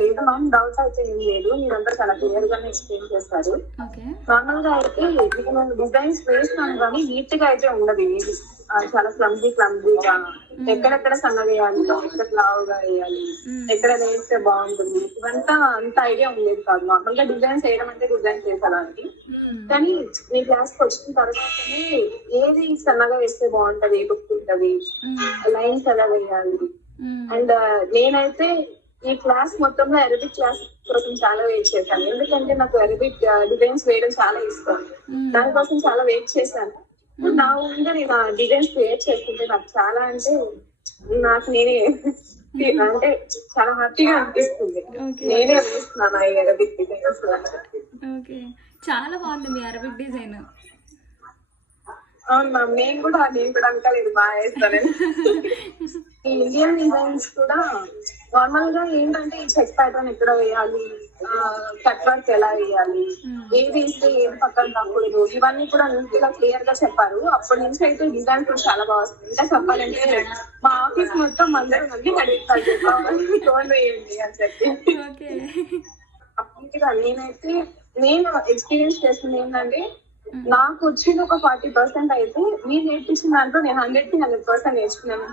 లేదు ma'am, doubt అయితే ఏం లేదు, మీరంతా చాలా క్లియర్ గానే ఎక్స్ప్లెయిన్ చేస్తారు. ఓకే. నార్మల్ గా అయితే నేను డిజైన్స్ వేస్తాను కానీ నీట్ గా అయితే ఉండదు ఏది. చాలా క్లమ్జీగా ఎక్కడెక్కడ సన్నగా వేయాలి, ఎక్కడ లావుగా వేయాలి, ఎక్కడ వేస్తే బాగుంటుంది, ఇవంతా అంత ఐడియా ఉండేది కాదు. నార్మల్ గా డిజైన్స్ వేయడం అంటే డిజైన్స్ వేసేదానికి. కానీ మీ క్లాస్ కి వచ్చిన తర్వాతనే ఏది సన్నగా వేస్తే బాగుంటది, ఏ లుక్ ఉంటది, లైన్స్ ఎలా వేయాలి. అండ్ నేనైతే ఈ క్లాస్ మొత్తంలో అరబిక్ క్లాస్ కోసం చాలా వెయిట్ చేశాను. ఎందుకంటే నాకు అరబిక్ డిజైన్స్ వేయడం చాలా ఇష్టం. దానికోసం చాలా వెయిట్ చేశాను. నా ముందు నేను డిజైన్స్ క్రియేట్ చేసుకుంటే నాకు చాలా అంటే నాకు నేనే అంటే చాలా హ్యాపీగా అనిపిస్తుంది. నేనే వేస్తున్నాను ఈ అరబిక్ డిజైన్స్. ఓకే, చాలా బాగుంది మీ అరబిక్ డిజైన్. అవును మ్యామ్, నేను కూడా అనుకోలేదు బాగా వేస్తానని. ఈ ఇండియన్ డిజైన్స్ కూడా నార్మల్ గా ఏంటంటే ఈ చెక్ ప్యాటర్న్ ఎక్కడ వేయాలి, కట్ వర్క్ ఎలా వేయాలి, ఏది ఇస్తే ఏది పక్కన రాకూడదు, ఇవన్నీ కూడా నీట్ గా క్లియర్ గా చెప్పారు. అప్పటి నుంచి అయితే డిజైన్ కూడా చాలా బాగా వస్తుంది. ఇంకా చెప్పాలంటే మా ఆఫీస్ మొత్తం అందరూ నన్ను అడుగుతారు టోన్ వేయండి అని చెప్పి. అప్పటిగా నేను ఎక్స్పీరియన్స్ చేస్తుంది ఏంటంటే నాకు వచ్చింది ఒక 40% అయితే మీరు నేర్పించిన దాంట్లో నేను 100% నేర్చుకున్నాను.